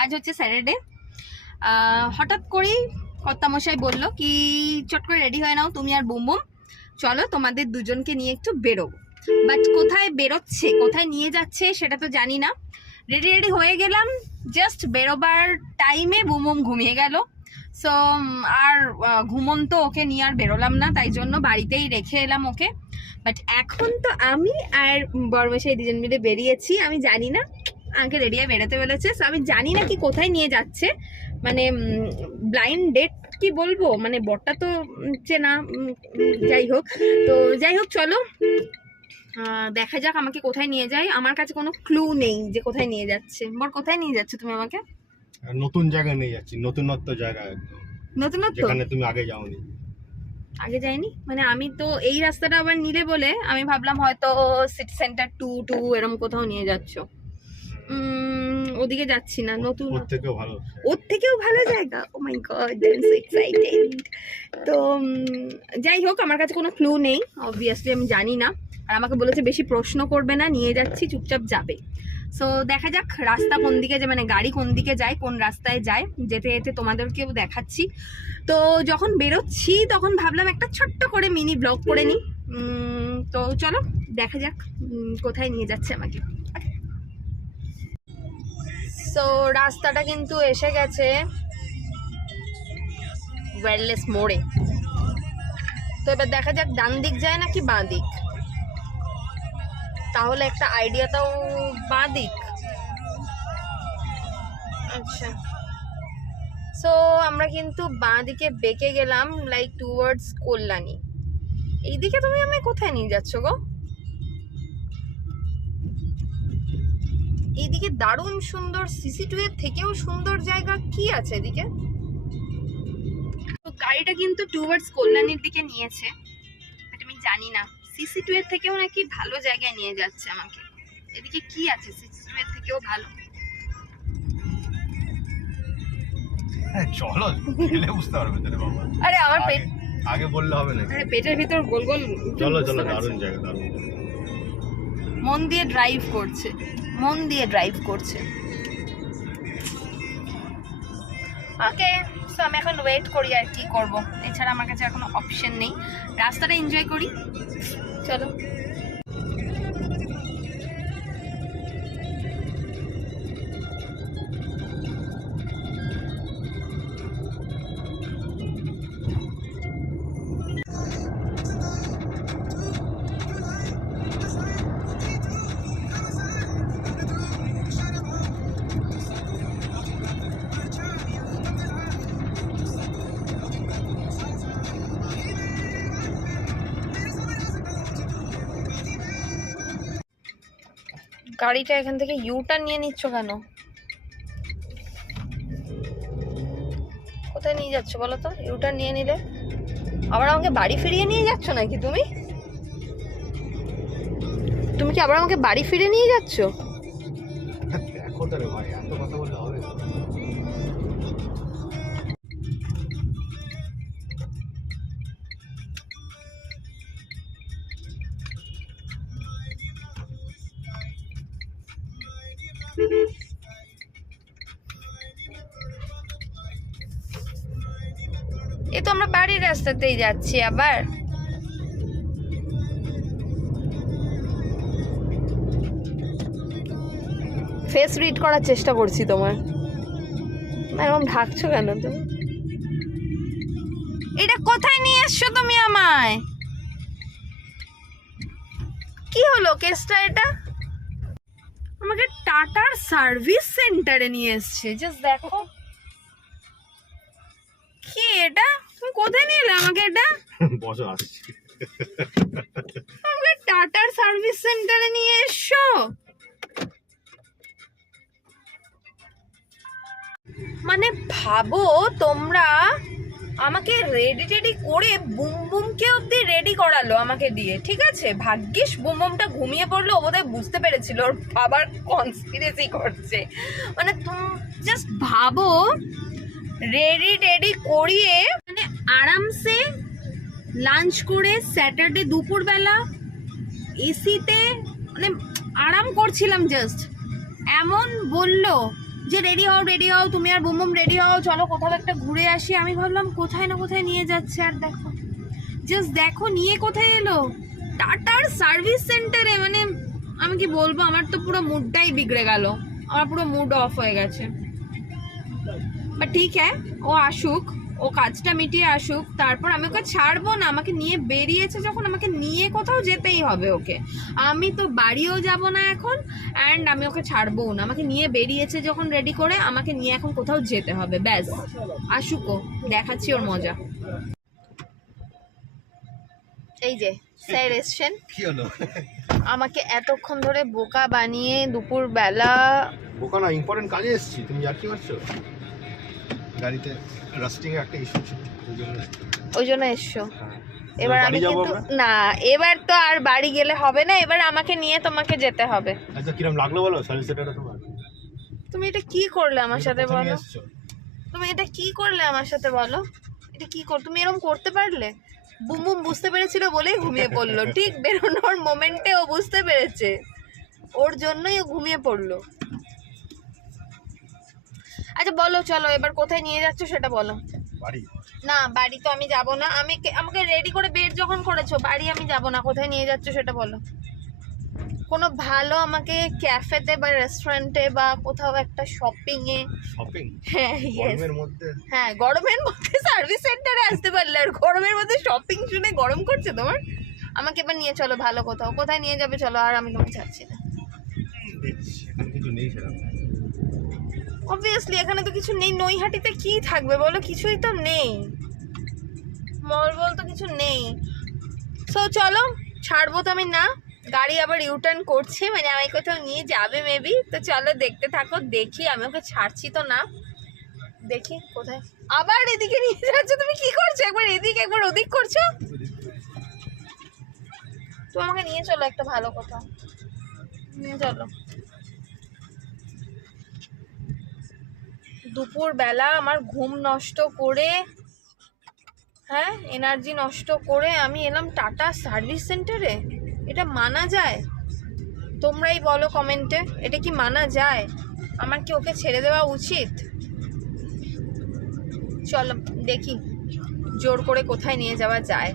আজ হচ্ছে স্যাটারডে। হঠাৎ করেই কর্তামশাই বললো কি চট করে রেডি হয়ে নাও তুমি আর বুম বুম, চলো তোমাদের দুজনকে নিয়ে একটু বেরোবো। বাট কোথায় বেরোচ্ছে, কোথায় নিয়ে যাচ্ছে সেটা তো জানি না। রেডি রেডি হয়ে গেলাম, জাস্ট বেরোবার টাইমে বুম বুম ঘুমিয়ে গেল। সো আর ঘুমন্ত ওকে নিয়ে আর বেরোলাম না, তাই জন্য বাড়িতেই রেখে এলাম ওকে। বাট এখন তো আমি আর বড়মশাই দুজন মিলে বেরিয়েছি। আমি জানি না, আমাকে রেডি হয়ে বেরোতে বলেছে। আমি জানি না কি কোথায় নিয়ে যাচ্ছে, মানে ব্লাইন্ড ডেট কি বলবো, মানে বরটা তো চেনা, যাই হোক। তো যাই হোক, চলো দেখা যাক আমাকে কোথায় নিয়ে যায়। আমার কাছে কোনো ক্লু নেই যে কোথায় নিয়ে যাচ্ছে। বর কোথায় নিয়ে যাচ্ছে তুমি আমাকে? নতুন জায়গায় নিয়ে যাচ্ছি, নতুনত্ব জায়গা, একদম নতুনত্ব, যেখানে তুমি আগে যাওনি। আগে যাইনি মানে আমি তো এই রাস্তাটা আবার নিলে বলে আমি ভাবলাম হয়তো সিটি সেন্টার 2 এরকম কোথাও নিয়ে যাচ্ছ। ওদিকে যাচ্ছি না, নতুন ওর থেকেও ভালো, ওর থেকেও ভালো জায়গা। Oh my god, I am so excited. তো যাই হোক, আমার কাছে কোনো ক্লু নেই, অবভিয়াসলি আমি জানি না। আর আমাকে বলেছে বেশি প্রশ্ন করবে না, নিয়ে যাচ্ছি চুপচাপ যাবে। সো দেখা যাক রাস্তা কোন দিকে যায়, মানে গাড়ি কোন দিকে যায়, কোন রাস্তায় যায়। যেতে যেতে তোমাদেরকেও দেখাচ্ছি। তো যখন বেরোচ্ছি তখন ভাবলাম একটা ছোট্ট করে মিনি ব্লগ করে নিই। তো চলো দেখা যাক কোথায় নিয়ে যাচ্ছে আমাকে। সো রাস্তাটা কিন্তু এসে গেছে ওয়্যারলেস মোড়ে। তো এবার দেখা যাক ডান দিক যায় নাকি বাঁ দিক, তাহলে একটা আইডিয়া তাও। বাঁ দিক, আচ্ছা। সো আমরা কিন্তু বাঁ দিকে বেঁকে গেলাম, লাইক টুয়ার্ডস কল্যাণী। এইদিকে তুমি আমায় কোথায় নিয়ে যাচ্ছ গো? এইদিকে দারুণ সুন্দর, সিসি2 এর থেকেও সুন্দর জায়গা কি আছে এদিকে? তো গাড়িটা কিন্তু টুয়ার্ডস কল্যাণীর দিকে নিয়েছে, বাট আমি জানি না সিসি2 এর থেকেও নাকি ভালো জায়গায় নিয়ে যাচ্ছে আমাকে। এদিকে কি আছে সিসি2 এর থেকেও ভালো? চলো গেলে বুঝতে পারবে তো বাবা। আরে আমার পেট আগে বললে হবে না। আরে পেটের ভিতর গোল গোল। চলো চলো, দারুণ জায়গা, দারুণ। মন দিয়ে ড্রাইভ করছে, মন দিয়ে ড্রাইভ করছে। ওকে, সো আমি এখন ওয়েট করি, আর কি করব, এছাড়া আমার কাছে কোনো অপশন নেই। রাস্তাটা এনজয় করি, চলো। গাড়িটা এখান থেকে ইউটার্ন নিয়ে নিচ্ছ কেন? কোথায় নিয়ে যাচ্ছ বলো তো? ইউটার্ন নিয়ে নিলে আবার আমাকে বাড়ি ফিরিয়ে নিয়ে যাচ্ছ নাকি তুমি? তুমি কি আবার আমাকে বাড়ি ফিরে নিয়ে যাচ্ছ? দেখো তো রে ভাই, এত কথা বললে হবে? এই তো আমরা বাড়ির রাস্তাতেই যাচ্ছি আবার। ফেস রিড করার চেষ্টা করছি তোমার, এরকম ঢাকছো কেন তুমি? এটা কোথায় নিয়ে এসছো তুমি আমায়? কি হলো কেসটা? এটা আমাকে টাটার সার্ভিস সেন্টারে নিয়ে এসছে। জাস্ট দেখো কি এটা, তুমি কোথায় নিয়ে এলে আমাকে? এটা বসো, আসছি। আমাকে টাটার সার্ভিস সেন্টারে নিয়ে এসছো, মানে ভাবো তোমরা আমাকে রেডি টেডি করে বুম বুমকে অব্দি রেডি করালো আমাকে দিয়ে, ঠিক আছে? ভাগ্যিস বুম বুমটা ঘুমিয়ে পড়লো, ও বোধহয় বুঝতে পেরেছিল ওর বাবার কনস্পিরেসি করছে। মানে তুমি জাস্ট ভাবো, রেডি টেডি করিয়ে মানে আরামসে লাঞ্চ করে স্যাটারডে দুপুরবেলা এসিতে মানে আরাম করছিলাম, জাস্ট এমন বললো যে রেডি হও তুমি আর বুমবুম রেডি হও, চলো কোথাও একটা ঘুরে আসি। আমি ভাবলাম কোথায় না কোথায় নিয়ে যাচ্ছে, আর দেখো জাস্ট দেখো নিয়ে কোথায় এলো, টাটার সার্ভিস সেন্টারে। মানে আমি কি বলবো, আমার তো পুরো মুডটাই বিগড়ে গেল, আমার পুরো মুড অফ হয়ে গেছে। বাট ঠিক হ্যাঁ, ও আসুক, ও কাজটা মিটিয়ে আসুক, তারপর আমি ওকে ছাড়বো না। আমাকে নিয়ে বেরিয়েছে যখন, আমাকে নিয়ে কোথাও যেতেই হবে ওকে। আমি তো বাড়িও যাব না এখন, অ্যান্ড আমি ওকে ছাড়বো না। আমাকে নিয়ে বেরিয়েছে যখন রেডি করে, আমাকে নিয়ে এখন কোথাও যেতে হবে। ব্যাস আসুক, ও দেখাচ্ছি ওর মজা। এই যে স্যার এসছেন, কি হলো? আমাকে এতক্ষণ ধরে বোকা বানিয়ে দুপুর বেলা। বোকা না, ইম্পর্টেন্ট কাজে এসেছি। তুমি আর কি করছো? গাড়িতে রাস্টিং এর একটা ইস্যু ছিল, ওই জন্য এসছো। হ্যাঁ। এবার আমি বাড়ি যাবো কিন্তু আমরা? না, এবার তো আর বাড়ি গেলে হবে না, এবার আমাকে নিয়ে তোমাকে যেতে হবে। আচ্ছা, কিরম লাগলো বলো সার্ভিস সেন্টারটা তোমার? তুমি এটা কি করলে আমার সাথে কোথায় নিয়ে বলো? এসছো? তুমি এটা কি করলে আমার সাথে বলো? এটা কি তুমি এরকম করতে পারলে? বুম বুম বুঝতে পেরেছিল বলেই ঘুমিয়ে পড়লো। ঠিক বেরোনোর মোমেন্টে ও বুঝতে পেরেছে, ওর জন্যই ও ঘুমিয়ে পড়লো। আচ্ছা বলো, চলো এবার কোথায় নিয়ে যাচ্ছ সেটা বলো। বাড়ি? না বাড়ি তো আমি যাব না। আমাকে রেডি করে বের যখন করেছো, বাড়ি আমি যাব না। কোথায় নিয়ে যাচ্ছ সেটা বলো। কোনো ভালো আমাকে ক্যাফেতে বা রেস্টুরেন্টে বা কোথাও একটা শপিং এ। শপিং? হ্যাঁ গরমের মধ্যে? হ্যাঁ, গরমের মধ্যে সার্ভিস সেন্টারে আসতে পারলে, আর গরমের মধ্যে শপিং শুনে গরম করছে তোমার? আমাকে এবার নিয়ে চলো ভালো কোথাও। কোথায় নিয়ে যাবে চলো, আর আমি তোমাকে ছাড়ছি না। দেখছি এখানে কিছু নেই সেরকম। অবভিয়াসলি এখানে তো কিছু নেই। নৈহাটিতে কি থাকবে বলো? কিছুই তো নেই, মল বল তো কিছু নেই। সো চলো, ছাড়বো তো আমি না, গাড়ি আবার ইউটার্ন করছে, মানে আমায় কোথাও নিয়ে যাবে মেবি। তো চলো দেখতে থাকো, দেখি। আমি ওকে ছাড়ছি তো না, দেখি কোথায় আবার এদিকে নিয়ে যাচ্ছে। তুমি কি করছো? একবার এদিক একবার ওদিক করছো। তো আমাকে নিয়ে চলো একটা ভালো কোথাও, নিয়ে চলো। দুপুর বেলা আমার ঘুম নষ্ট করে, হ্যাঁ এনার্জি নষ্ট করে আমি এলাম টাটা সার্ভিস সেন্টারে। এটা মানা যায়? তোমরাই বলো কমেন্টে, এটা কি মানা যায়? আমার কি ওকে ছেড়ে দেওয়া উচিত? চলো দেখি জোর করে কোথায় নিয়ে যাওয়া যায়।